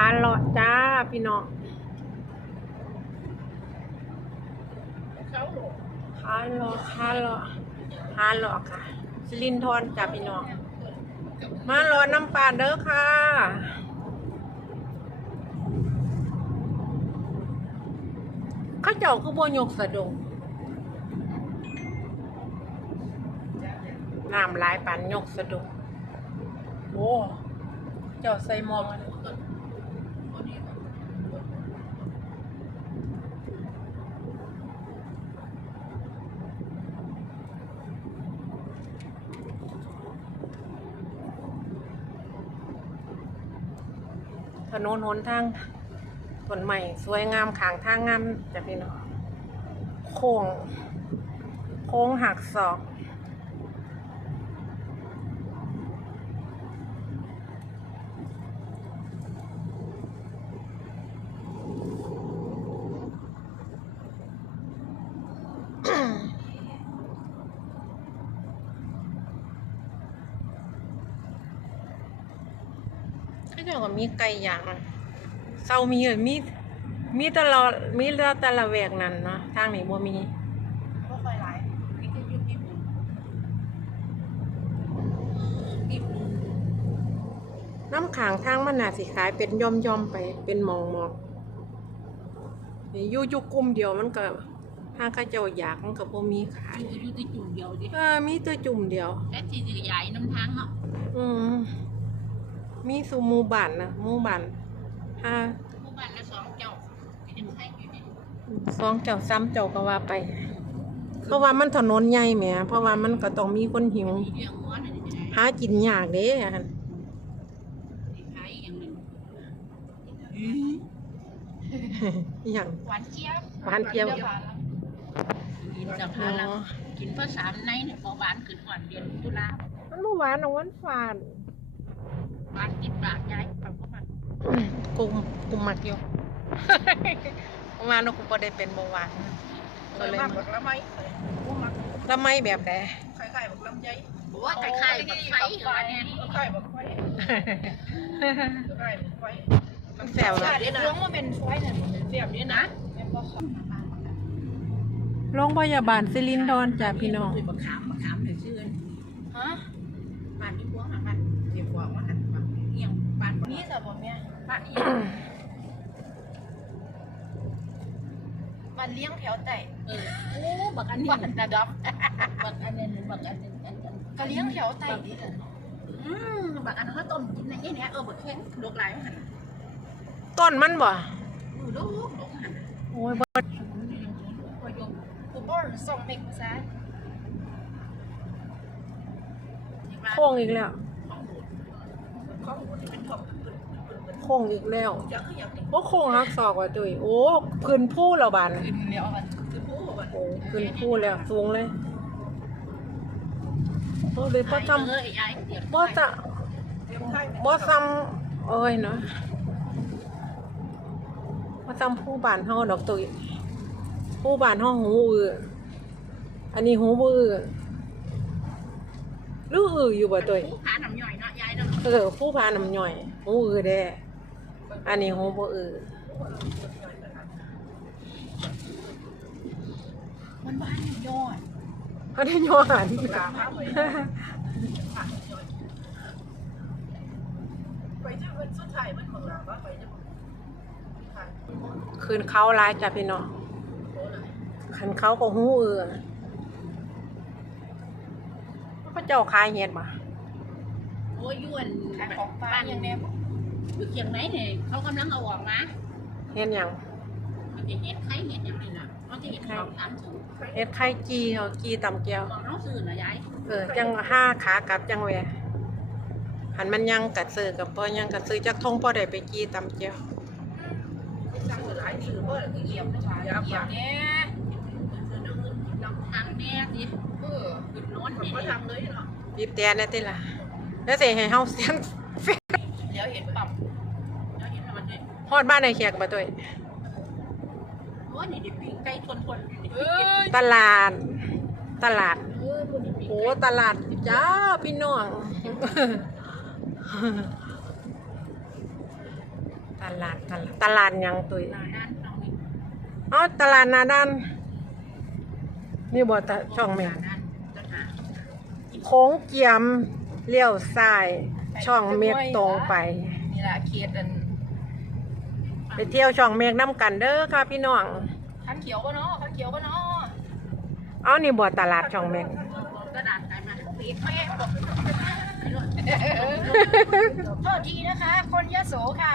ขาเลาะจ้าพี่น้องเขาหลงขาเลาะขาเลาะขาเลาะค่ะสิรินทรจ้าพี่น้องมารอน้ำปลาเด้อค่ะเข้าเจ้าคือบ่ยกสะดงน้ำหลายปันยกสะดงโอ้ เจ้าใส่หมองอั ถนนหนทางต้นใหม่สวยงามขางทางงามจ้ะพี่น้องโค้งโค้งหักศอก ก็ เจ้าก็มีไก่ย่างเศร้ามีเลยมีมีแตลอดมีแต่แต่ละแวกนั่นเนาะทางนี้บ่มีก็ค่อยหลายนี่คือยุคญี่ปุ่นญี่ปุ่นน้ำขางทางมันน่าสิขายเป็นย่อมย่อมๆไปเป็นหมองหมองนี่อยู่อยู่กลุ่มเดียวมันก็ทางเข้าเจ้าอยากมันก็บ่มีขายอยู่อยู่ที่จุ่มเดียวดิเออมีแต่จุ่มเดียวแต่ที่จะใหญ่น้ำทางเนาะอืม มีสุหมู่บ้านนะหมู่บ้านห้าหมู่บ้านละสองเจ้าที่จะใช้อยู่นี่สองเจ้าซ้ำเจ้าก็ว่าไป เพราะว่ามันถนนใหญ่แหมเพราะว่ามันก็ต้องมีคนหิวมีเรื่องหัวน่ะจะได้หากินยากเด้อะหั่นขายอย่างหนึ่งอหย่าง หวานเจี๊ยบหวานเจี๊ยบ กินสภาพแล้วกินภาษาในเนี่ยพอหวานขึ้นหวานเดือนตุลา มันบ่หวานเอาหวานฝาด หวานติดปากยายปากก็มันกุมกุมมักอยู่ประมาณนั้นกูบ่ได้เป็นเบาหวานเคก็ยเลยมากบักละไม้เคยกูมักแล้วไม่แบบใดคล้ายๆบักลำไยโอ้ยคล้ายๆบักไฟเหรอเนี่ยคล้ายๆบักไฟคล้ายๆบักไฟแซ่บเสีอะยบเนี่ยนะเป็นไฟเนี่ยเสียบเนี่ยนะเป็นบ่ขโรงพยาบาลสิรินทรจ้ะพี่น้องมะขามมะขามเนี่ยชื่อฮะบ้านนี้พวงหาบ้านเจ็บกว่าว่าหันบ้านเอียง บ้านนี้สบ่แม่บ้านเอียงบ้านเลี้ยงแถวใต้เออโอ้บักอันนี้นะดับบักอันนี้บักอันนี้อันนี้ก็เลี้ยงแถวใต้ดิอืมบักอันนั้นเขาต้มกินในนี้เนี่ยเออบักแข็งลูกหลายหันต้นมันบ่ดูลูกลูกหันโอ้ยบ่พอยมกูบ่ส่งเมกซะโค้งอีกแล้วข้อมูลที่เป็นท็อปโค้งอีกแล้วยังคือยังโอ้โค้งหักศอกว่ะตุ้ยโอ้พื้นผู้แล้วบานขึ้นแล้วมันคือผู้มันโอ้พื้นผู้แล้วสูงเลยโอ้เลยบ่ทำเอ้ยยายเดี๋ยวบ่จะเดี๋ยวไข่บ่ซ้ำเอ้ยเนาะบ่ซ้ำผู้บ้านเฮาดอกตุ้ยผู้บ้านเฮาหูอื้ออันนี้หูบ่อื้อหรืออื้ออยู่บ่ตุ้ยผู้ขาหนำย่อยเนาะยายเนาะเออผู้พาน้ำย่อยหูอื้อแด้ อันนี้หูบ่อื้อมันบ้านย่อยเขาได้ย้อนลาพาไปไปจะเป็นสุดท้ายมันของเราว่าไปจะคืนเขาหลายจ้ะพี่น้องคันเขาก็หูอื้อเขาเจ้าขายเฮ็ดบ่โอ้ยยวนขายของบ้านยังแน่ อยู่เคียงไหนเนี่ยเขากำลังเอาออกมาเฮ็ดหยังมันจะเฮ็ดไข่เฮ็ดอย่างนี้นะมันจะเฮ็ดของสามถุงเฮ็ดไข่จีเขาจีตำแก้วของน้องซื้อนะยายเออจังห้าขากลับจังแหวะหันมันยังกัดซื้อกับปอยังกัดซื้อจักทงพอได้ไปจีตำแก้วสั่งหลายซื้อเพื่อเกี่ยวนะคะเกี่ยวเนี่ยลำทางแน่ดิเออขึ้นโน้นเนี่ยทำเลยเนาะบีบแต่แน่ติล่ะแล้วสิให้เฮาเสียงเดี๋ยวเห็นปั๊มเดี๋ยวเห็นทำมันด้วยฮอดบ้านในแขกบ่ตุ้ยโอ้ยนี่ดิปิ้งไก่ทนทนเออตลาด ตลาดเออคนดิปิ้งโอ้ตลาดจ้าพี่น้องตลาดตลาดตลาดหยังตุยหน้าด้านน้องนี่อ๋อตลาดนาด้านนี่บ่ตะช่องแม่ หน้าด้านต้นหา โค้งเกียมเลี้ยวซ้าย ช่องเมฆตรงไป นี่ล่ะเขตอันไปเที่ยวช่องเมฆน้ำกันเด้อค่ะพี่น้องคันเขียวก็เนาะคันเขียวก็เนาะเอานี่บ่ตลาดช่องเมฆกระดาษไหนมาปีกแม่บอกโทษทีนะคะ คนยโสค่ะ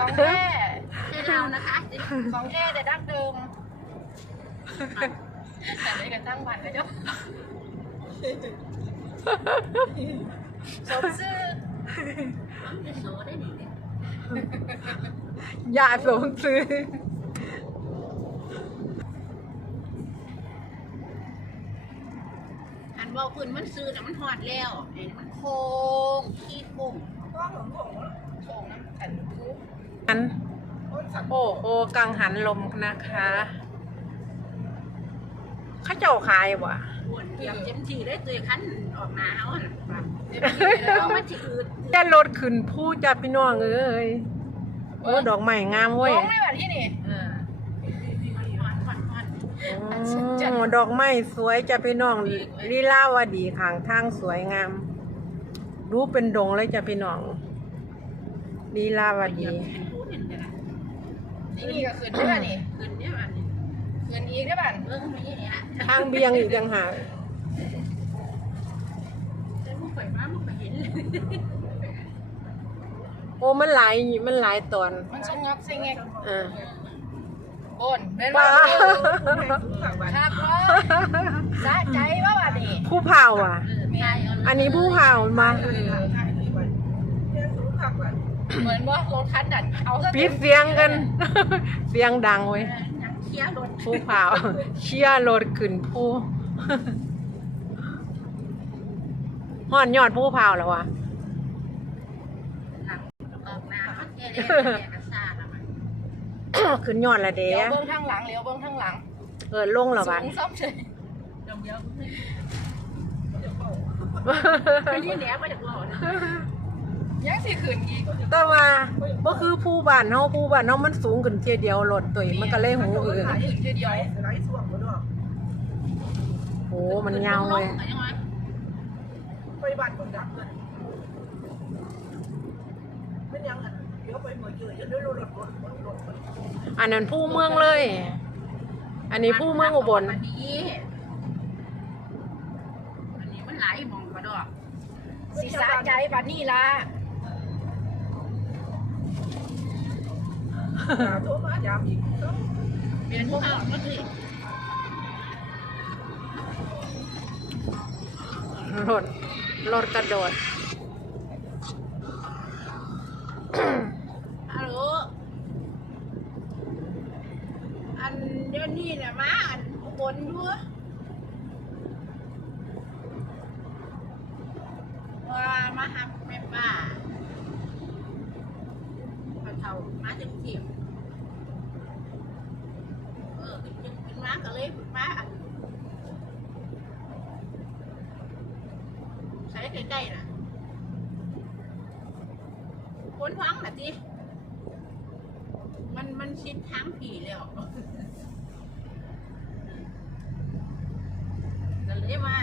ของแท้ไม่เรานะคะ ของแท้แต่ดั้งเดิมแต่เลยกันตั้งบัตรนะเจ้าสมซื่ อโสได้หนิอย่าสงซื้ออันว่าพื้นมันซื้อแต่มันหอดแล้วเห็นมันโค้งขี้กุ้งโค้งน้ำขันคุกอันโอ้โหกังหันลมนะคะเข้าเจ้าขายว่ะอ้วนเตรียมเต็มที่ได้ตัวคันออกมาเอาอะ เอามาที่อื่นแต่รถขึ้นผู้จ้าพี่น้องเอ้ยโอ้ดอกไม้งามเว้ยลงไม่แบบที่นี่เออหอนหอนหอนอ๋อดอกไม้สวยจ้าพี่น้องลีลาวดีข้างทางสวยงาม รู้เป็นดงเลยจ้าพี่น้องลีลาวดีนี่นี่ก็คืนด้วยนี่คืนเนี่ยมันคืนอีกได้ป่ะเออไม่เนี่ยทางเบียงอีกยังหาก แต่มึงไปมามึงไปเห็น โอ้มันหลายมันหลายตอนมันชะงักใช่ไงอ่าโอนเป็นป้าว่าครับว่าสะใจว่าว่านี่ผู้เผาอะ อันนี้ผู้เผามาเหมือนว่ารถคันดันเอาซะปิดเสียงกัน เสียงดังเว้ยเคี้ยวรถผู้เผาเชียร์รถขึ้นผู้ ห่อนยอดผู้เผาแล้ววะหลังออกน้ำมันแก่เลยแก่กระซ่าละมันขึ้นยอดละเด้เลี้ยวเบื้องทางหลังเลี้ยวเบื้องทางหลังเออลงและวันสูงซ้ำเลยเดี๋ยวเดี๋ยวไปที่แหนมาจากบ่อนะยังสิขืนอีกแต่ว่าบ่คือผู้บ้านเฮาผู้บ้านเฮามันสูงขึ้นเทียเดียวรถตัวมันก็เลยหูอื้อขืนทีเดียวโอ้มันยาวเว้ย ไปบ้านคนดักเลยมันยังอะเดี๋ยวไปหมดเยอะยังได้รถรถรถรถรถอันนั้นผู้เมืองเลย อันนี้ผู้เมืองอุบล อันนี้อันนี้มันหลายหมองกระดอกสีสาใจบัดนี้ละโทรมายามอีกเปลี่ยนพวกเขาเมื่อกี้รถ รถกระโดดฮัลโหลอันเดี๋ยวนี้นี่ยมาอันบนด้วยว่ามาหับแม่ป้าเขาเท่ามาจากเทียมเออเป็นเป็นมาก็เลยมาอันใช้ใกล้ๆน่ะ คนฟังน่ะทีมันมันชิดทางผีแล้วก็เลยว่า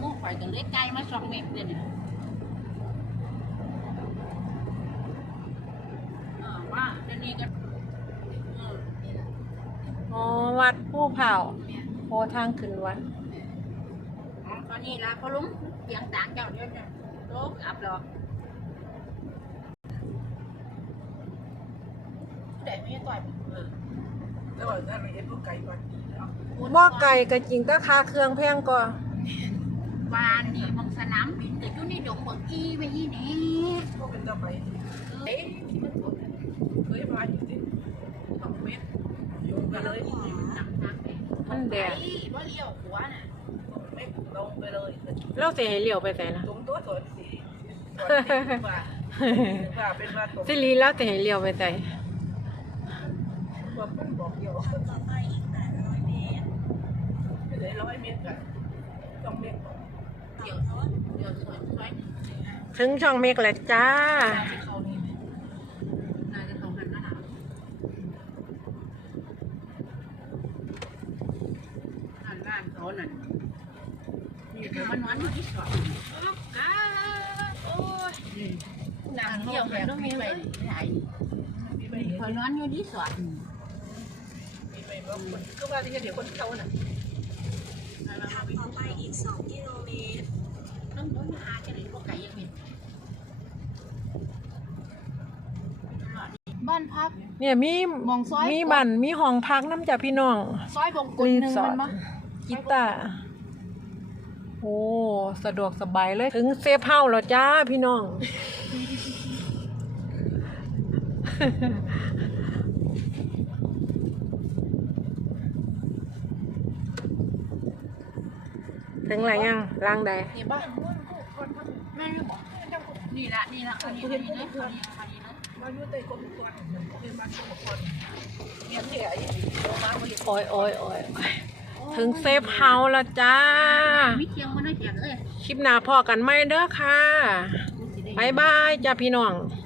มุ่งไปกันเลยไกลมาสองเมตรเลยเนี่ยเออว่าเดี๋ยวนี้ก็เออนี่แหละอ๋อ วัดผู้เผาเนี่ยโพทางขึ้นวัดอ๋อตอนนี้ละพอลุงเสียงต่างเจ้าเดี๋ยวเนี่ยโลกอับหรอกเด็กไม่ต่ อยเออแล้วว่าถ้าเราเห็นลูกไก่บ้านเนาะบ่ไก่ก็จริงก็ค่าเครื่องแพงก็วานนี่มองสนามบินแต่อยู่ในดงบักอีไปยี่นี่ก็เป็นตะไปเอ๊ะที่มันสวยเคยมาอยู่ที่สองเมตรอยู่กันเลยหนักหนักเลยมันแดไอ้ดว่าเลี้ยวหัวน่ะไม่ลงไปเลยแล้วสิให้เลี้ยวไปไสล่ะตรงตัวสวนสีสวนสีว่าว่าเป็นว่าตรงสิลีแล้วสิให้เลี้ยวไปไส ว่าผมบอกเดียวต่อไปอีกแปดร้อยเมตรไเหลือร้อยเมตรกันต้องเมตรเดี๋ยวเขาเดี๋ยวสวยสวยถึงช่องเมฆแล้วจ้าเขานั่นนี่เดี๋มันวันที่สองโอ้ยหนังเที่ยวแหวนต้องมีไปไหนเอานอนอยู่ที่สวน ก็ว่าที่เดี๋ยวคนเขาน่ะขับต่อไปอีก 2 กิโลเมตรต้องต้องหาจะไหนพวกไก่ยังมีบ้านพัก เนี่ยมีมองซอย มีบันมีห้องพักน้ำจากพี่น้องซอยบงกุฎหนึ่งมันมั้กีตาร์โอ้ สะดวกสบายเลย ถึงเซฟเฮาส์แล้วจ้าพี่น้อง ถึงอะไรยังล้างใดนี่บ้านแม่บอกนี่ละนี่ละอันนี้อันนี้นะอันนี้อันนี้นะมาอยู่ใต้กรมก่อนเรียนบ้านกรมก่อนเรียนที่ไหนโรงพยาบาลบริโอ้ยโอ้ยโอ้ยถึงเซฟเฮาส์แล้วจ้ามีเทียงมันได้เทียงเอ้ยคลิปหน้าพอกันไหมเด้อค่ะกูสิได้บายบายจ้าพี่น้องบ